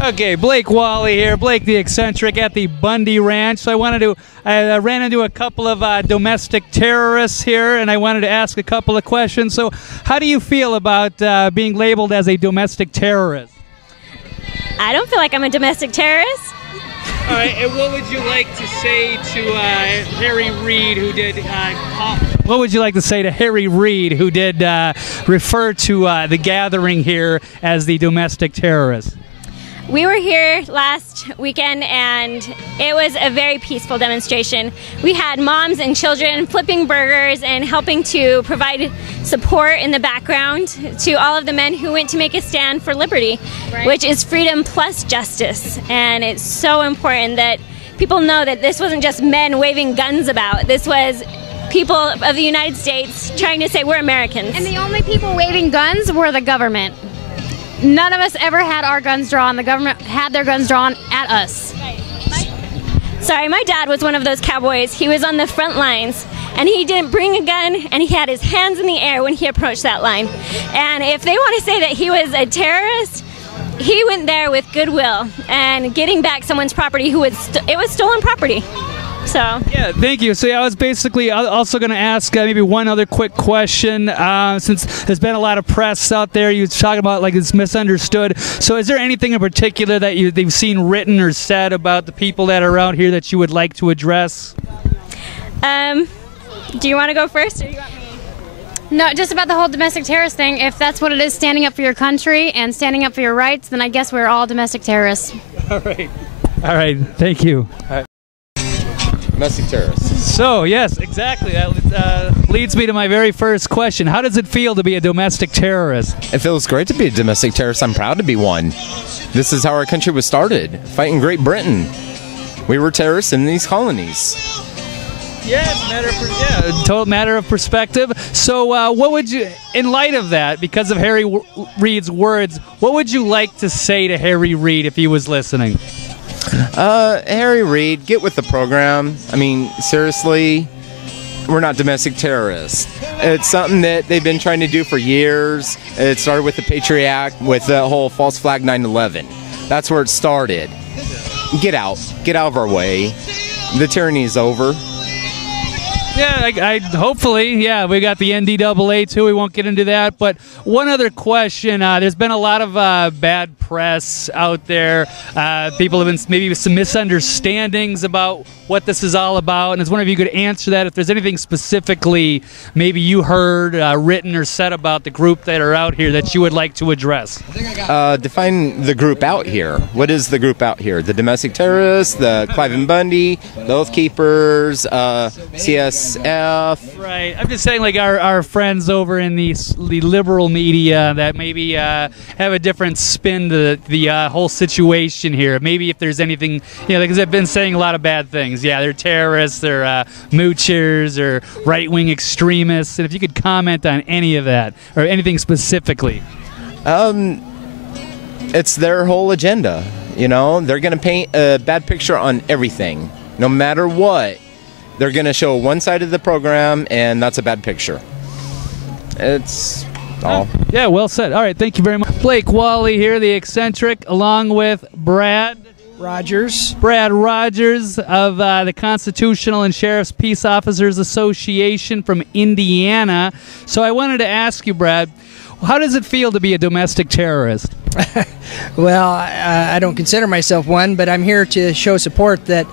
Okay, Blake Wally here, Blake the Eccentric at the Bundy Ranch. So I ran into a couple of domestic terrorists here, and I wanted to ask a couple of questions. So how do you feel about being labeled as a domestic terrorist? I don't feel like I'm a domestic terrorist. All right, and what would you like to say to Harry Reid, who did? What would you like to say to Harry Reid, who did refer to the gathering here as the domestic terrorist? We were here last weekend, and it was a very peaceful demonstration. We had moms and children flipping burgers and helping to provide support in the background to all of the men who went to make a stand for liberty, which is freedom plus justice. And it's so important that people know that this wasn't just men waving guns about. This was people of the United States trying to say we're Americans. And the only people waving guns were the government. None of us ever had our guns drawn. The government had their guns drawn at us. Sorry, my dad was one of those cowboys. He was on the front lines, and he didn't bring a gun, and he had his hands in the air when he approached that line. And if they want to say that he was a terrorist, he went there with goodwill and getting back someone's property it was stolen property. So yeah, thank you. So yeah, I was basically also going to ask maybe one other quick question. Since there's been a lot of press out there, you was talking about like it's misunderstood. So is there anything in particular that they've seen written or said about the people that are out here that you would like to address? Do you want to go first, or you want me? No, just about the whole domestic terrorist thing. If that's what it is, standing up for your country and standing up for your rights, then I guess we're all domestic terrorists. All right. Thank you. All right. Domestic terrorists. So, yes, exactly. That leads me to my very first question. How does it feel to be a domestic terrorist? It feels great to be a domestic terrorist. I'm proud to be one. This is how our country was started, fighting Great Britain. We were terrorists in these colonies. Yeah, it's total matter of perspective. So what would you, in light of that, because of Harry Reid's words, what would you like to say to Harry Reid if he was listening? Harry Reid, get with the program. I mean, seriously, we're not domestic terrorists. It's something that they've been trying to do for years. It started with the Patriot Act, with the whole false flag 9/11. That's where it started. Get out of our way. The tyranny is over. Yeah, I hopefully, yeah, we got the NDAA too. We won't get into that. But one other question. There's been a lot of bad press out there. People have been maybe with some misunderstandings about what this is all about. And I was wondering if you could answer that. If there's anything specifically maybe you heard written or said about the group that are out here that you would like to address. Define the group out here. What is the group out here? The domestic terrorists, the Clive and Bundy, the Oath Keepers, CS. Right. I'm just saying, like our friends over in the liberal media that maybe have a different spin to the whole situation here. Maybe if there's anything, because I've been saying a lot of bad things. Yeah, they're terrorists, they're moochers, or right-wing extremists. And if you could comment on any of that or anything specifically. It's their whole agenda. They're going to paint a bad picture on everything, no matter what. They're going to show one side of the program, and that's a bad picture. It's all. Yeah, well said. All right, thank you very much. Blake Wally here, the Eccentric, along with Brad Rogers. Brad Rogers of the Constitutional and Sheriff's Peace Officers Association from Indiana. So I wanted to ask you, Brad, how does it feel to be a domestic terrorist? Well, I don't consider myself one, but I'm here to show support that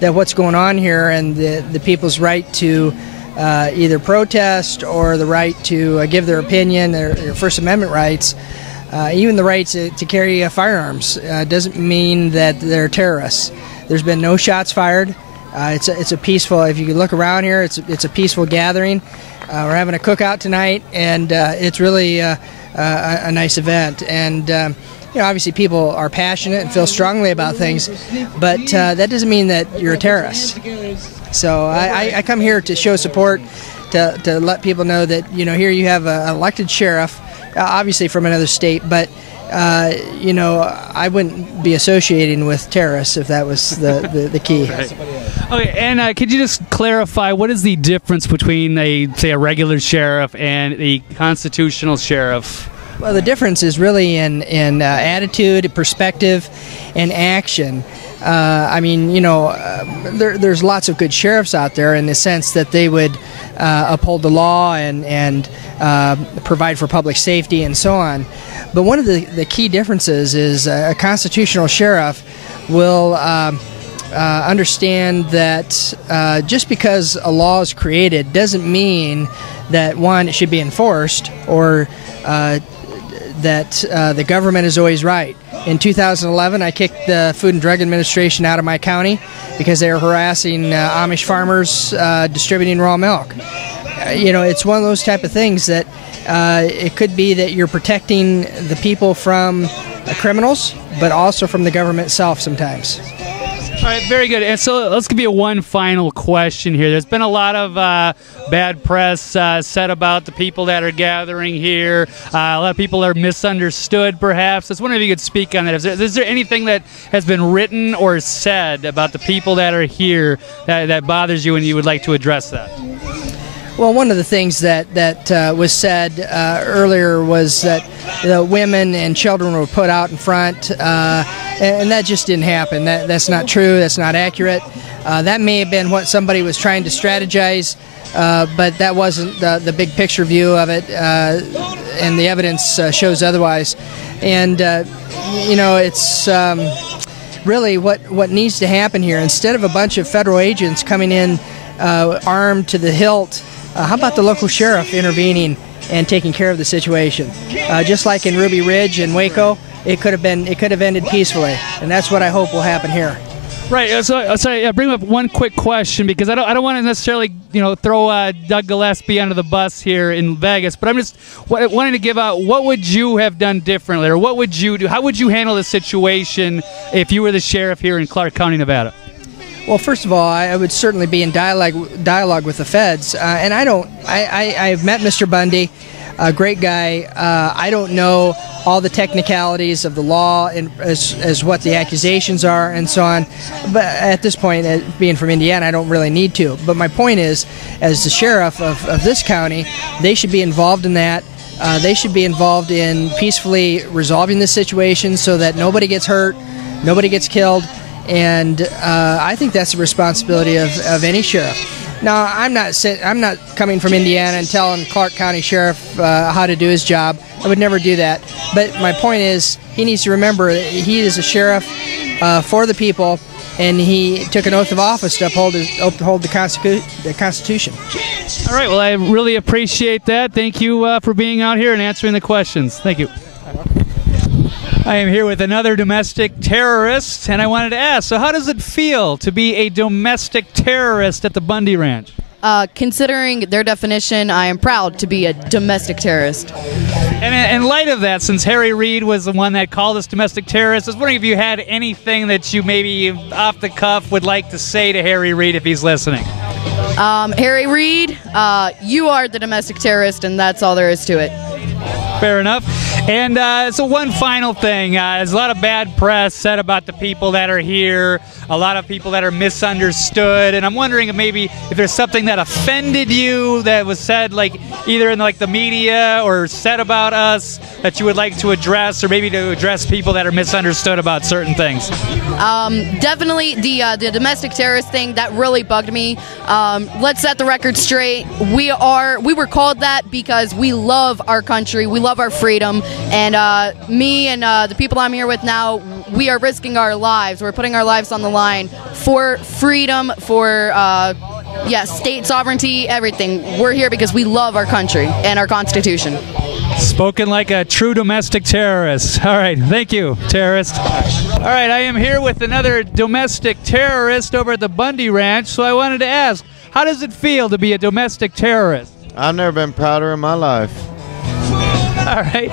what's going on here and the people's right to either protest or the right to give their opinion, their First Amendment rights, even the right to carry firearms, doesn't mean that they're terrorists. There's been no shots fired. It's a peaceful, if you can look around here, it's a peaceful gathering. We're having a cookout tonight, and it's really a nice event. And obviously people are passionate and feel strongly about things, but that doesn't mean that you're a terrorist. So I come here to show support, to let people know that, here you have an elected sheriff, obviously from another state, but, I wouldn't be associating with terrorists if that was the key. Right. Okay, and could you just clarify what is the difference between, say, a regular sheriff and a constitutional sheriff? Well, the difference is really in attitude, perspective, and action. I mean, you know, there's lots of good sheriffs out there in the sense that they would uphold the law and provide for public safety and so on. But one of the key differences is a constitutional sheriff will understand that just because a law is created doesn't mean that, one, it should be enforced, or that the government is always right. In 2011, I kicked the Food and Drug Administration out of my county because they were harassing Amish farmers distributing raw milk. You know, it's one of those type of things that it could be that you're protecting the people from criminals, but also from the government itself sometimes. All right, very good. And so let's give you one final question here. There's been a lot of bad press said about the people that are gathering here. A lot of people are misunderstood, perhaps. I was wondering if you could speak on that. Is there anything that has been written or said about the people that are here that bothers you and you would like to address that? Well, one of the things that was said earlier was that the women and children were put out in front, and that just didn't happen. That's not true. That's not accurate. That may have been what somebody was trying to strategize, but that wasn't the big picture view of it, and the evidence shows otherwise. And you know, it's really what needs to happen here. Instead of a bunch of federal agents coming in armed to the hilt, how about the local sheriff intervening and taking care of the situation? Just like in Ruby Ridge and Waco, it could have ended peacefully, and that's what I hope will happen here. Right. So I bring up one quick question because I don't want to necessarily throw Doug Gillespie under the bus here in Vegas, but I'm just wanting to give out what would you have done differently, or what would you do? How would you handle the situation if you were the sheriff here in Clark County, Nevada? Well, first of all, I would certainly be in dialogue with the feds, and I've met Mr. Bundy, a great guy. I don't know all the technicalities of the law and as what the accusations are and so on, but at this point, being from Indiana, I don't really need to. But my point is, as the sheriff of this county, they should be involved in that. They should be involved in peacefully resolving this situation so that nobody gets hurt, nobody gets killed. And I think that's the responsibility of any sheriff. Now, I'm not coming from Indiana and telling Clark County Sheriff how to do his job. I would never do that. But my point is, he needs to remember that he is a sheriff for the people, and he took an oath of office to uphold the Constitution. All right. Well, I really appreciate that. Thank you for being out here and answering the questions. Thank you. I am here with another domestic terrorist, and I wanted to ask, so how does it feel to be a domestic terrorist at the Bundy Ranch? Considering their definition, I am proud to be a domestic terrorist. And in light of that, since Harry Reid was the one that called us domestic terrorists, I was wondering if you had anything that you maybe off the cuff would like to say to Harry Reid if he's listening. Harry Reid, you are the domestic terrorist, and that's all there is to it. Fair enough. And so one final thing. There's a lot of bad press said about the people that are here, a lot of people that are misunderstood, and I'm wondering if there's something that offended you that was said, like either in the media or said about us, that you would like to address, or maybe to address people that are misunderstood about certain things. Definitely the domestic terrorist thing, that really bugged me. Let's set the record straight. We were called that because we love our country, we love our freedom, and me and the people I'm here with now, we are risking our lives. We're putting our lives on the line for freedom, for state sovereignty, everything. We're here because we love our country and our Constitution. Spoken like a true domestic terrorist. All right, thank you, terrorist. All right, I am here with another domestic terrorist over at the Bundy Ranch, so I wanted to ask, how does it feel to be a domestic terrorist? I've never been prouder in my life. All right,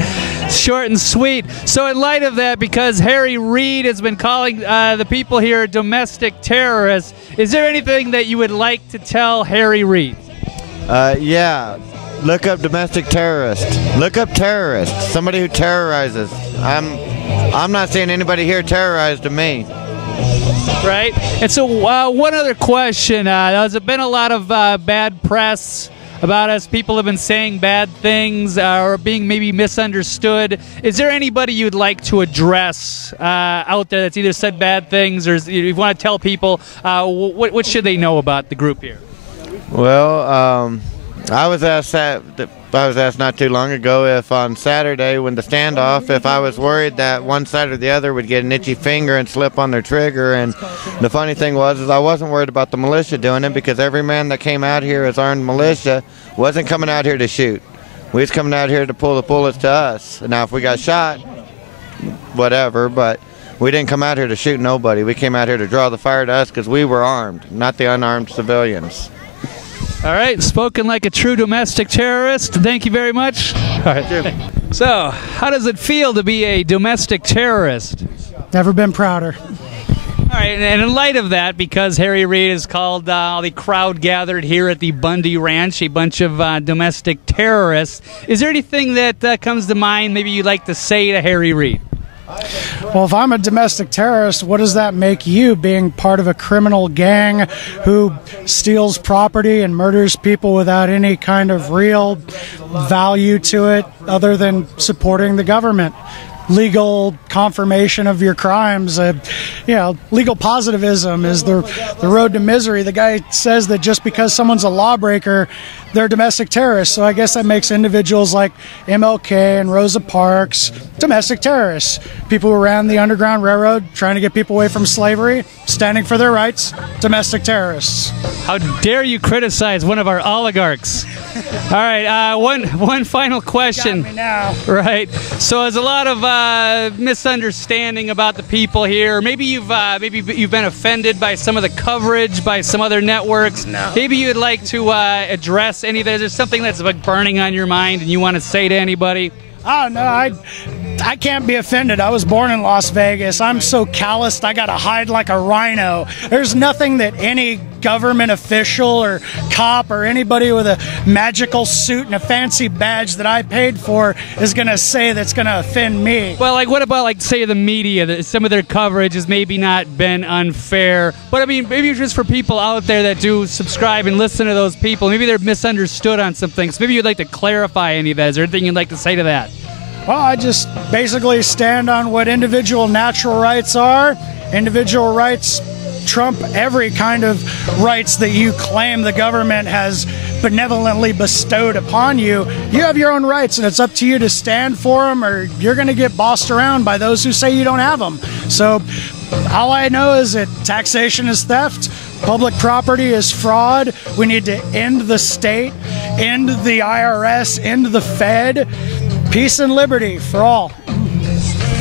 short and sweet. So in light of that, because Harry Reid has been calling the people here domestic terrorists, is there anything that you would like to tell Harry Reid? Yeah. Look up domestic terrorist. Look up terrorist. Somebody who terrorizes. I'm not seeing anybody here terrorized to me. Right. And so one other question. There's been a lot of bad press about us. People have been saying bad things or being maybe misunderstood. Is there anybody you'd like to address out there that's either said bad things or you want to tell people what should they know about the group here? Well, I was asked not too long ago if on Saturday when the standoff, if I was worried that one side or the other would get an itchy finger and slip on their trigger. And the funny thing was I wasn't worried about the militia doing it, because every man that came out here as armed militia wasn't coming out here to shoot. We was coming out here to pull the bullets to us. Now, if we got shot, whatever, but we didn't come out here to shoot nobody. We came out here to draw the fire to us because we were armed, not the unarmed civilians. All right, spoken like a true domestic terrorist. Thank you very much. All right. So, how does it feel to be a domestic terrorist? Never been prouder. All right, and in light of that, because Harry Reid has called the crowd gathered here at the Bundy Ranch a bunch of domestic terrorists, is there anything that comes to mind maybe you'd like to say to Harry Reid? Well, if I'm a domestic terrorist, what does that make you, being part of a criminal gang who steals property and murders people without any kind of real value to it other than supporting the government? Legal confirmation of your crimes. Legal positivism is the road to misery. The guy says that just because someone's a lawbreaker, they're domestic terrorists. So I guess that makes individuals like MLK and Rosa Parks domestic terrorists. People who ran the Underground Railroad, trying to get people away from slavery, standing for their rights, domestic terrorists. How dare you criticize one of our oligarchs? All right, one final question. Got me now. Right. So there's a lot of misunderstanding about the people here. Maybe you've been offended by some of the coverage by some other networks. No. Maybe you'd like to address any of that. Is there something that's like burning on your mind and you want to say to anybody? Oh, no, I can't be offended. I was born in Las Vegas. I'm so calloused, I got to hide like a rhino. There's nothing that any government official or cop or anybody with a magical suit and a fancy badge that I paid for is going to say that's going to offend me. Well, like, what about, like, say, the media? That some of their coverage has maybe not been unfair. But, I mean, maybe just for people out there that do subscribe and listen to those people, maybe they're misunderstood on some things. Maybe you'd like to clarify any of that. Is there anything you'd like to say to that? Well, I just basically stand on what individual natural rights are. Individual rights trump every kind of rights that you claim the government has benevolently bestowed upon you. You have your own rights, and it's up to you to stand for them, or you're going to get bossed around by those who say you don't have them. So all I know is that taxation is theft. Public property is fraud. We need to end the state, end the IRS, end the Fed. Peace and liberty for all.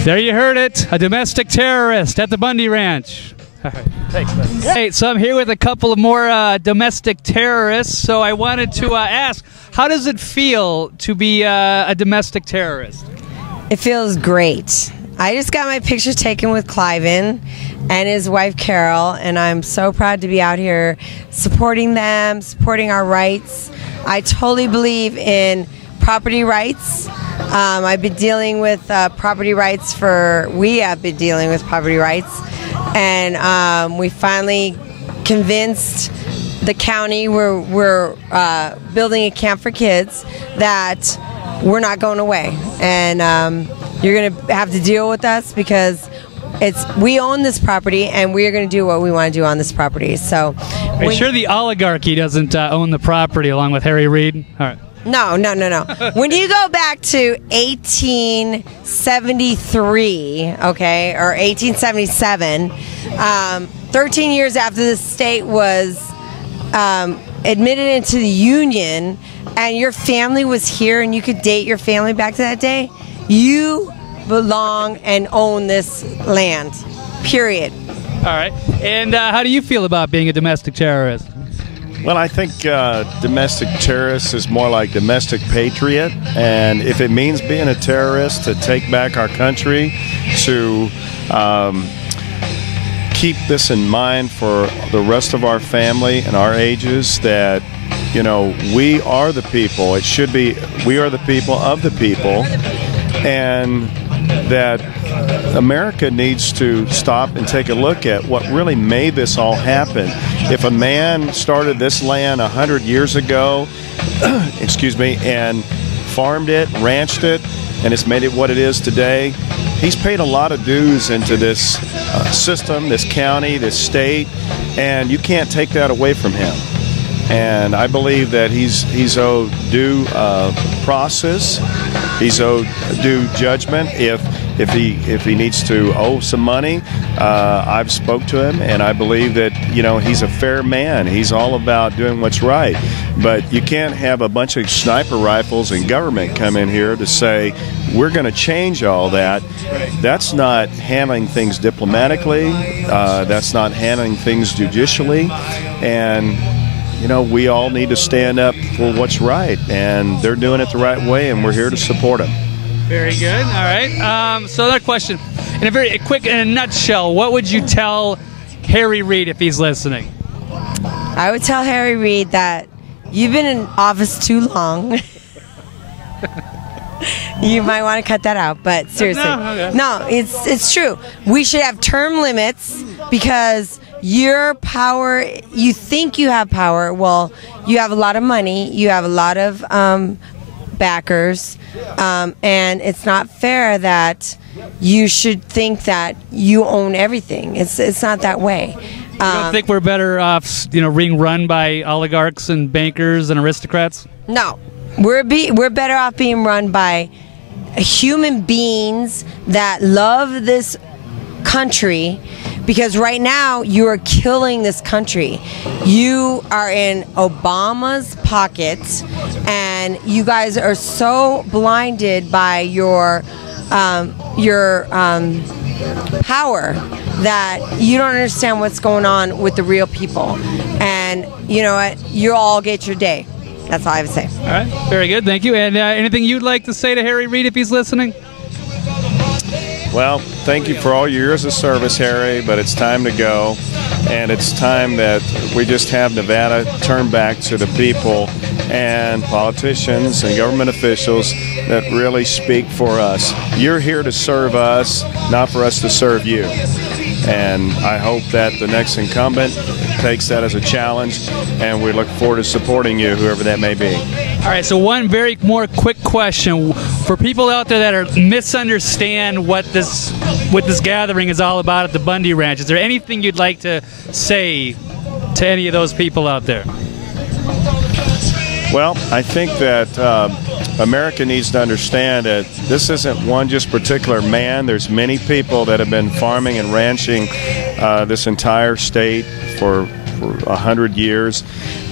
There you heard it. A domestic terrorist at the Bundy Ranch. All right. Thanks, man. Hey, so I'm here with a couple of more domestic terrorists. So I wanted to ask, how does it feel to be a domestic terrorist? It feels great. I just got my picture taken with Cliven and his wife Carol, and I'm so proud to be out here supporting them, supporting our rights. I totally believe in property rights. I've been dealing with property rights we have been dealing with property rights, and we finally convinced the county we're building a camp for kids that we're not going away, and you're going to have to deal with us because we own this property and we're going to do what we want to do on this property. So, are you sure the oligarchy doesn't own the property along with Harry Reid? All right. No. When you go back to 1873, okay, or 1877, 13 years after the state was admitted into the Union, and your family was here, and you could date your family back to that day, you belong and own this land, period. All right. And how do you feel about being a domestic terrorist? Well, I think domestic terrorist is more like domestic patriot, and if it means being a terrorist to take back our country, to keep this in mind for the rest of our family and our ages, that, you know, we are the people. It should be we are the people of the people, and that America needs to stop and take a look at what really made this all happen. If a man started this land 100 years ago, excuse me, and farmed it, ranched it, and it's made it what it is today, he's paid a lot of dues into this system, this county, this state, and you can't take that away from him. And I believe that he's owed due process. He's owed due judgment. If he needs to owe some money, I've spoke to him, and I believe that he's a fair man. He's all about doing what's right. But you can't have a bunch of sniper rifles and government come in here to say we're going to change all that. That's not handling things diplomatically. That's not handling things judicially, and we all need to stand up for what's right, and they're doing it the right way, and we're here to support them. Very good. All right. So another question. In a nutshell, what would you tell Harry Reid if he's listening? I would tell Harry Reid that you've been in office too long. You might want to cut that out, but seriously. No, it's true. We should have term limits because your power, you think you have power. Well, you have a lot of money. You have a lot of backers. And it's not fair that you should think that you own everything. It's not that way. You don't think we're better off, being run by oligarchs and bankers and aristocrats? No, we're better off being run by human beings that love this country. Because right now, you are killing this country. You are in Obama's pockets, and you guys are so blinded by your power that you don't understand what's going on with the real people. And you know what? You'll all get your day. That's all I have to say. All right. Very good. Thank you. And anything you'd like to say to Harry Reid if he's listening? Well, thank you for all your years of service, Harry, but it's time to go. And it's time that we just have Nevada turn back to the people and politicians and government officials that really speak for us. You're here to serve us, not for us to serve you. And I hope that the next incumbent takes that as a challenge, and we look forward to supporting you, whoever that may be. All right, so one very more quick question. For people out there that are misunderstand what this gathering is all about at the Bundy Ranch, is there anything you'd like to say to any of those people out there? Well, I think that America needs to understand that this isn't one just particular man. There's many people that have been farming and ranching this entire state for 100 years,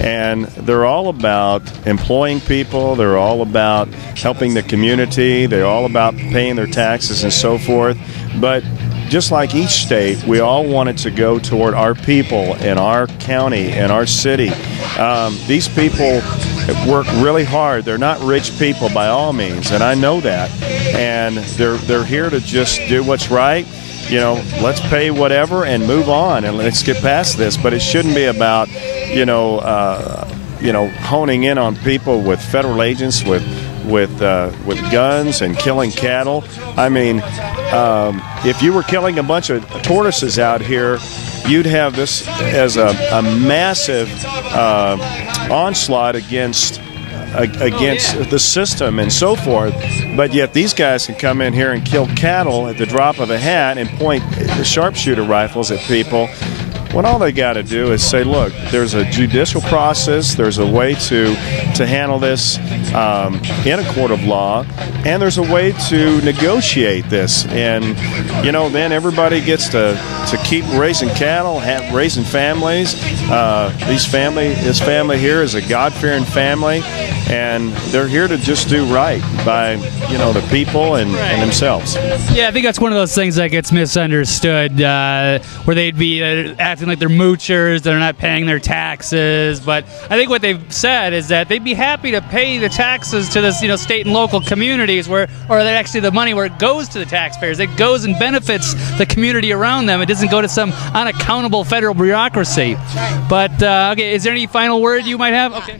and they're all about employing people. They're all about helping the community. They're all about paying their taxes and so forth. But just like each state, we all want it to go toward our people and our county and our city. These people work really hard. They're not rich people by all means, and I know that. And they're here to just do what's right. Let's pay whatever and move on, and let's get past this. But it shouldn't be about, honing in on people with federal agents with guns and killing cattle. I mean, if you were killing a bunch of tortoises out here, you'd have this as a massive onslaught against the system and so forth. But yet these guys can come in here and kill cattle at the drop of a hat and point sharpshooter rifles at people, when all they got to do is say, look, there's a judicial process, there's a way to handle this in a court of law, and there's a way to negotiate this. And, then everybody gets to keep raising cattle, raising families. This family here is a God-fearing family, and they're here to just do right by, the people and themselves. Yeah, I think that's one of those things that gets misunderstood, where they'd be acting like they're moochers, they're not paying their taxes. But I think what they've said is that they'd be happy to pay the taxes to this, state and local communities or that actually the money where it goes to the taxpayers. It goes and benefits the community around them. It doesn't go to some unaccountable federal bureaucracy. But, okay, is there any final word you might have? Okay.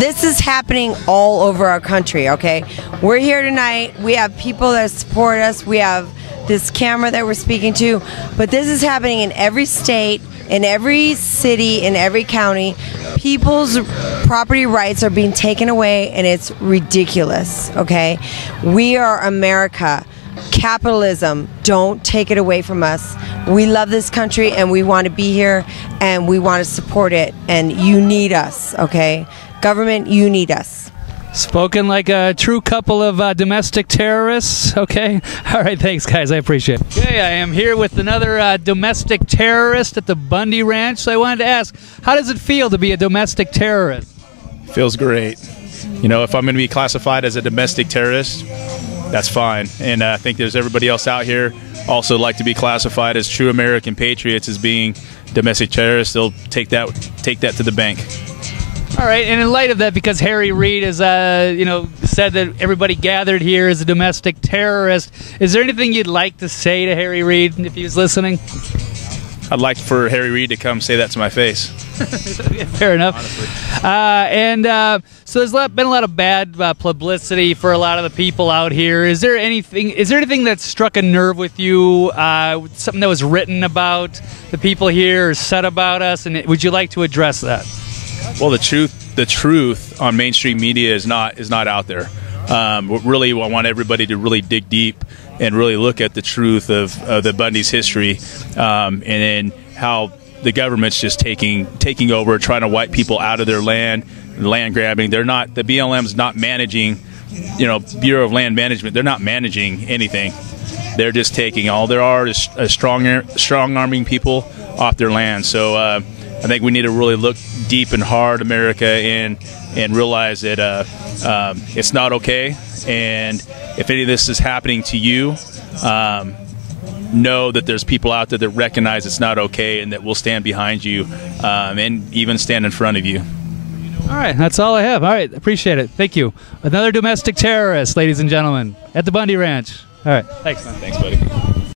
this is happening all over our country, okay? We're here tonight. We have people that support us. We have this camera that we're speaking to. But this is happening in every state, in every city, in every county. People's property rights are being taken away, and it's ridiculous, okay? We are America. Capitalism, don't take it away from us. We love this country, and we want to be here, and we want to support it, and you need us, okay? Government, you need us. Spoken like a true couple of domestic terrorists. Okay. All right. Thanks, guys. I appreciate it. Okay. I am here with another domestic terrorist at the Bundy Ranch. So I wanted to ask, how does it feel to be a domestic terrorist? Feels great. You know, if I'm going to be classified as a domestic terrorist, that's fine. And I think there's everybody else out here also like to be classified as true American patriots as being domestic terrorists. They'll take that to the bank. All right, and in light of that, because Harry Reid has, said that everybody gathered here is a domestic terrorist, is there anything you'd like to say to Harry Reid if he was listening? I'd like for Harry Reid to come say that to my face. Fair enough. So there's been a lot of bad publicity for a lot of the people out here. Is there anything that struck a nerve with you? Something that was written about the people here or said about us, and would you like to address that? Well, the truth on mainstream media is not out there. Really, I want everybody to really dig deep and really look at the truth of the Bundy's history, and then how the government's just taking over, trying to wipe people out of their land grabbing. They're not. The BLM's not managing. Bureau of Land Management. They're not managing anything. They're just taking all there are is strong arming people off their land. So I think we need to really look deep and hard, America, and realize that it's not okay. And if any of this is happening to you, know that there's people out there that recognize it's not okay and that will stand behind you and even stand in front of you. All right, that's all I have. All right, appreciate it. Thank you. Another domestic terrorist, ladies and gentlemen, at the Bundy Ranch. All right, thanks, man. Thanks, buddy.